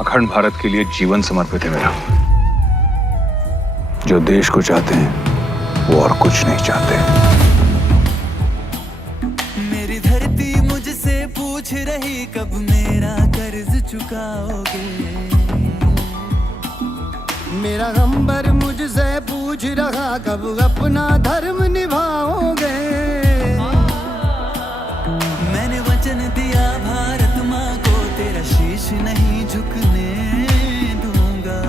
अखंड भारत के लिए जीवन समर्पित है मेरा। जो देश को चाहते हैं वो और कुछ नहीं चाहते। मेरी धरती मुझसे पूछ रही कब मेरा कर्ज चुकाओगे। मेरा गंबर मुझसे पूछ रहा कब अपना धर्म निभाओगे। मैंने वचन दिया भारत माँ को तेरा शीश नहीं झुकने दूंगा।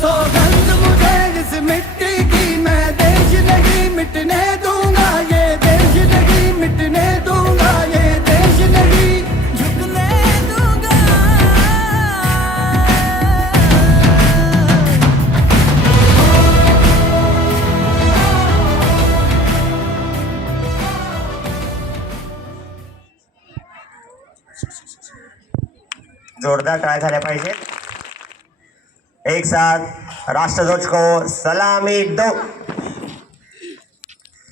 सौगंध मुझे इस मिट्टी की, मैं देश नहीं मिटने दूंगा। ये देश नहीं मिटने दूंगा। ये देश नहीं झुकने दूंगा। जोरदार टाळ्या झाल्या पाहिजे। एक साथ राष्ट्रध्वज को सलामी दो।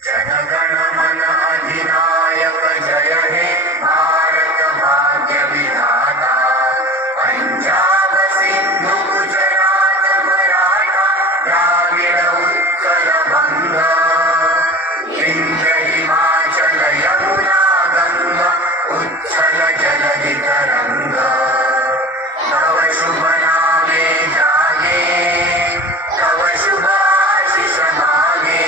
जनगण मन अधिनायक जय हे भारत भाग्य विधाता। पंजाब सिंधु गुजरात मराठा द्राविड उत्कल बंगा। विंध्य हिमाचल यमुना गंगा उच्छल जलधि तरंगा। तव शुभ नामे जागे तव शुभ आशीष मागे।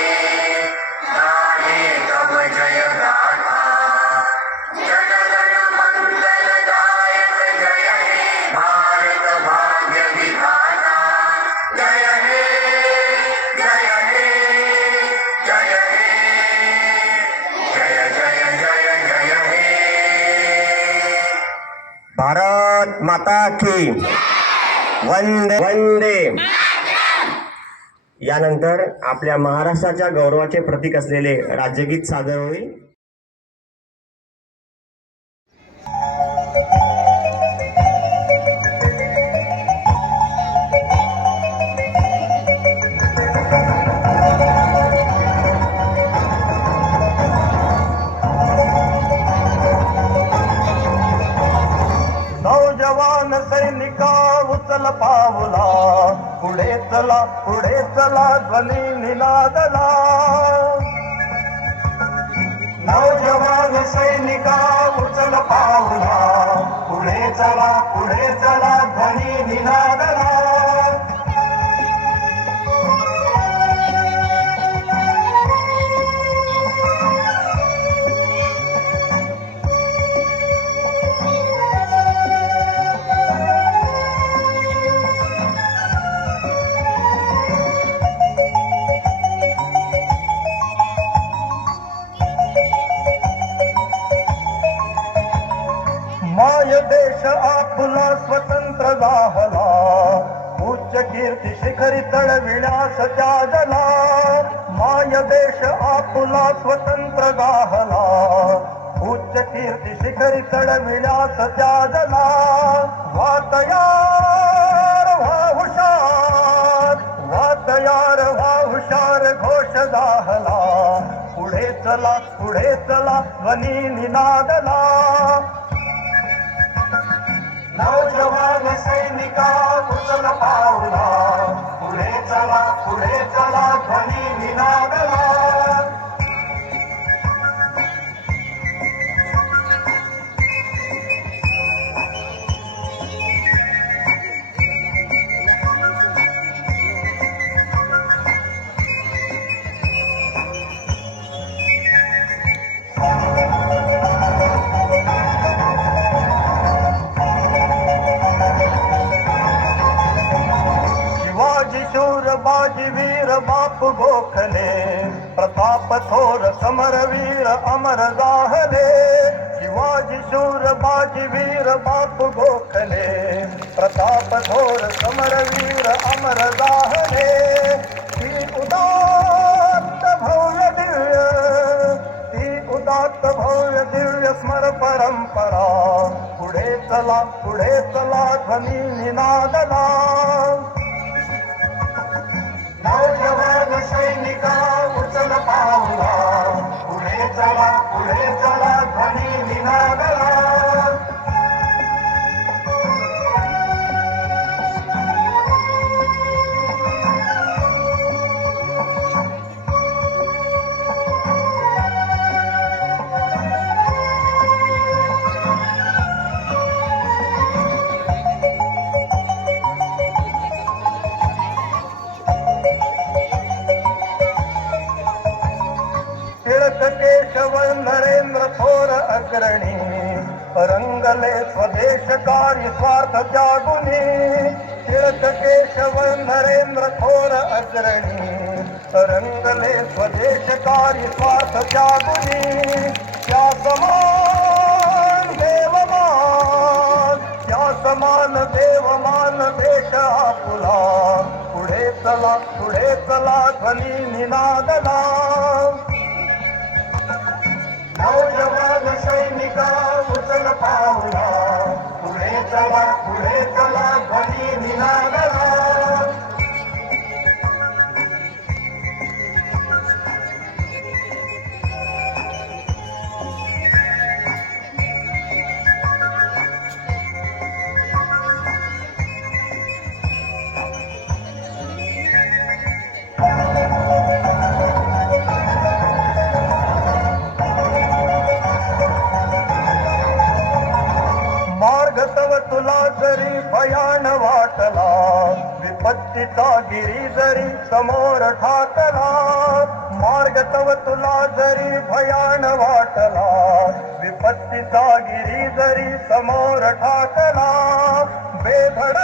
गाहे तव जय गाथा जनगण मंगलदायक जय हे भारत भाग्य विधाता। जय हे जय हे जय हे जय जय जय जय हे। भारत माता की वंदे वंदे। यानंतर आपल्या महाराष्ट्राच्या गौरवाचे प्रतीक असलेले राज्यगीत सादर होईल। नौजवान सैनिका उचल पावला, पुढे चला ध्वनी निनादला। नौजवान सैनिका उचल पावला, पुढे चला ध्वनी निनादला। माय देश आपला स्वतंत्र गाहला, उच्च कीर्ती शिखरी चढविण्यास त्याजला। माय देश आपला स्वतंत्र गाहला, उच्च कीर्ती शिखरी चढविण्यास त्याजला। वा तयार व्हा हुशार, वा तयार व्हा हुशार घोष गाहला। पुढे चला ध्वनी निनादला। नौजवान सैनिका उचल पावला, पुढे चला ध्वनी निनादला। बाजी वीर बाप गोखले, प्रताप थोर समरवीर अमर जाहले। शिवाजी शूर बाजी वीर बाप गोखले, प्रताप थोर समरवीर अमर जाहले। ती उदात्त भव्य दिव्य स्मर परंपरा। पुढे चला ध्वनी निनादला। नौजवान सैनिका उचल पावला, पुढे चला ध्वनी निनादला। रंगले स्वदेश कार्य स्वार्थ त्यागुनी टिळक केशव नरेंद्र थोर अग्रणी रंगले स्वदेश कार्य स्वार्थ त्यागुनी त्या समान देवमान त्या समान देवमान देश आपुला पुढे चला ध्वनी निनादला नौजवान सैनिका उचल पावला पुढे चला ध्वनी निनादला मार्ग तव तुला जरी भयान वाटला विपत्तीचा गिरी जरी समोर ठाकला मार्ग तव तुला जरी भयान वाटला विपत्तीचा गिरी जरी समोर ठाकला बेधडक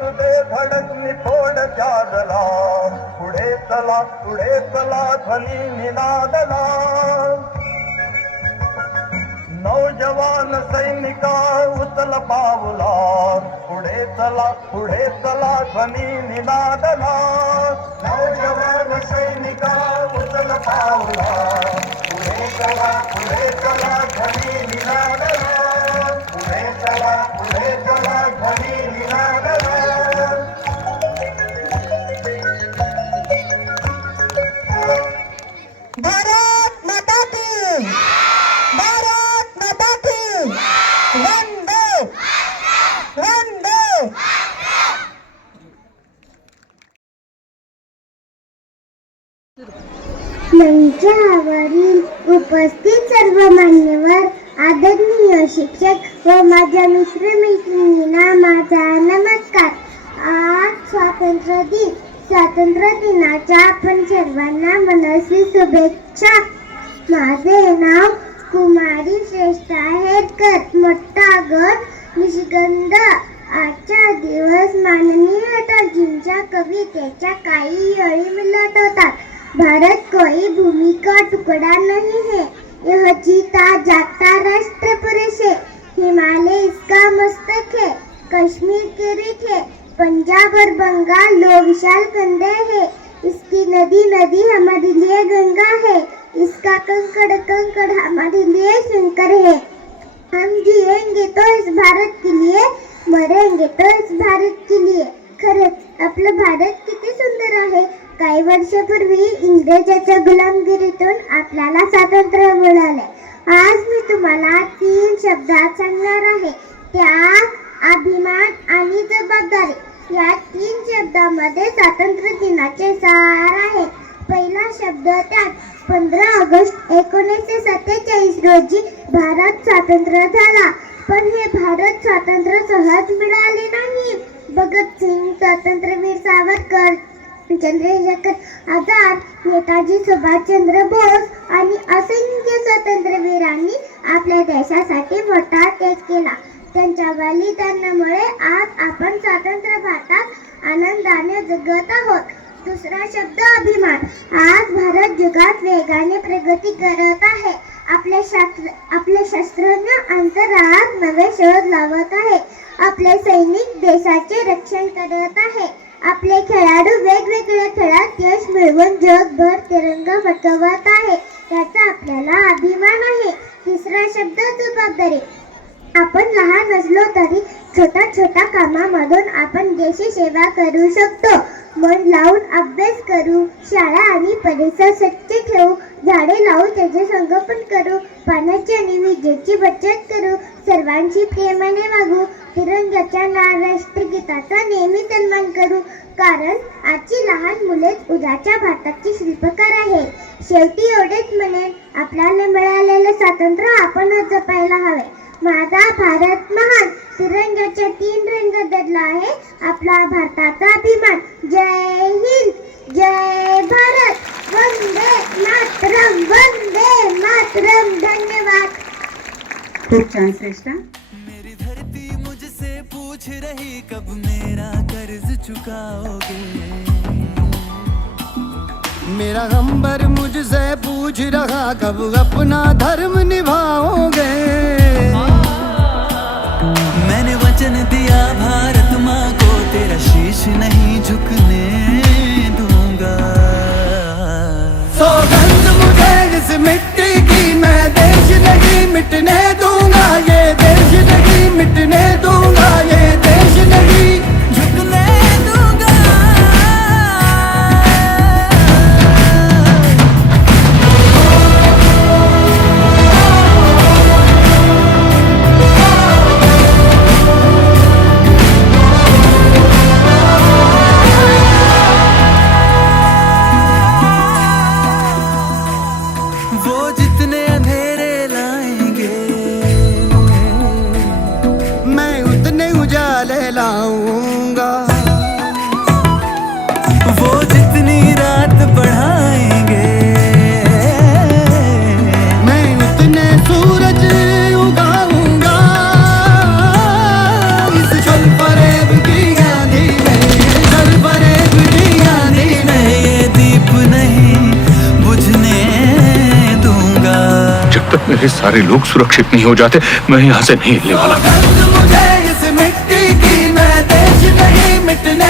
तुझे धडक निफोड त्यागला पुढे चला ध्वनी निनादला नौजवान सैनिका उचल पावला पुढे चला ध्वनी निनादला नौजवान सैनिका उचल पावला पुढे चला ध्वनी निनादला पुढे चला ध्वनी निनादला भारत माता की भारत माता की वंदे वंदे मंचावरील उपस्थित सर्व मान्यवर आदरणीय शिक्षक व माझ्या मित्रमैत्रिणींना माझा नमस्कार. आज स्वातंत्र्य दिनाच्या आपण सर्वांना मनस्वी शुभेच्छा. माझे नाव कुमारी श्रेष्ठ आहेरकर, मोठा गट निशिगंध. आजचा दिवस माननीय अटलजींच्या कवितेच्या काही ओळी मला आठवतात. भारत कोई भूमि का टुकड़ा नहीं है, यह जीता जागता राष्ट्र पुरुष है. हिमालय इसका मस्तक है, कश्मीर किरीट है, पंजाब और बंगाल लो विशाल कंधे है. इसकी नदी नदी हमारे लिए गंगा है, इसका कंकड़ कंकड़ हमारे लिए शंकर है. हम जिएंगे तो इस भारत के लिए, मरेंगे तो इस भारत के लिए. खरंच आपलं भारत किती सुंदर आहे. काही वर्षापूर्वी इंग्रजाच्या गुलामगिरीतून आपल्याला स्वातंत्र्य मिळाले. आज मी तुम्हाला 3 शब्दात सांगणार आहे. त्या अभिमान आणि जबाबदारी या 3 शब्दामध्ये स्वातंत्र्य दिनाचे सार आहे. पहिला शब्द त्याग. 15 ऑगस्ट 1947 रोजी भारत स्वतंत्र झाला. पण हे भारत स्वातंत्र्य सहज मिळाले नाही. भगतसिंग, स्वातंत्र्यवीर सावरकर, चंद्रशेखर आझाद, नेताजी सुभाषचंद्र बोस आणि असंख्य स्वातंत्र्यवीरांनी आपल्या देशासाठी मोठा त्याग केला. त्यांच्या बलिदानामुळे आज आपण स्वतंत्र भारतात आनंदाने जगत आहोत. दुसरा शब्द अभिमान. आज भारत जगात वेगाने प्रगती करत आहे. आपले शास्त्रज्ञ अंतराळात नवे शोध लावत आहे. आपले सैनिक देशाचे रक्षण करत आहे. आपले खेळाडू वेगवेगळ्या खेळात यश मिळवून जगभर तिरंगा फडकवत आहे. याचा आपल्याला अभिमान आहे. तिसरा शब्द जबाबदारी. आपण लहान असलो तरी छोट्या छोट्या कामामधून आपण देशी सेवा करू शकतो. मन लावून अभ्यास करू, शाळा आणि परिसर स्वच्छ ठेवू, झाडे लावून त्याचे संगोपन करू, पाण्याची आणि विजेची बचत करू, सर्वांशी प्रेमाने वागू, तिरंग्याच्या राष्ट्रगीताचा नेहमी सन्मान करू. कारण आजची लहान मुलेच उद्याच्या भारताची शिल्पकार आहे. शेवटी एवढेच म्हणेन, आपल्याला मिळालेले स्वातंत्र्य आपणच जपायला हवे. माझा भारत महान, तिरंग्याच्या 3 रंग दडला आहे आपला भारताचा अभिमान. जय हिंद, जय भारत. वंदे मातरम, वंदे मातरम. धन्यवाद. खूप छान श्रेष्ठा. मेरी धरती मुझसे पूछ रही कब मेरा कर्ज चुकाओगे. मेरा अंबर मुझसे पूछ रहा कब अपना धर्म निभाओगे. मैंने वचन दिया भारत माँ को तेरा शीश नहीं झुकने दूंगा. सौगंध मुझे इस मिट्टी की, मैं देश नहीं मिटने दूंगा. ये देश नहीं मिटने दूंगा. ये देश नहीं झुकने दूंगा. वो जितने अंधेरे लाएंगे मैं उतने उजाले लाऊंगा. वो जितनी रात बढ़ाएंगे मैं उतने सूरज उगाऊंगा. इस जल फरेब की आंधी में, जल फरेब की आंधी में. ये दीप नहीं बुझने दूंगा. जब तक मेरे सारे लोग सुरक्षित नहीं हो जाते मैं यहाँ से नहीं हिलने वाला. सौगंध मुझे इस मिट्टी की, मैं देश नहीं मिटने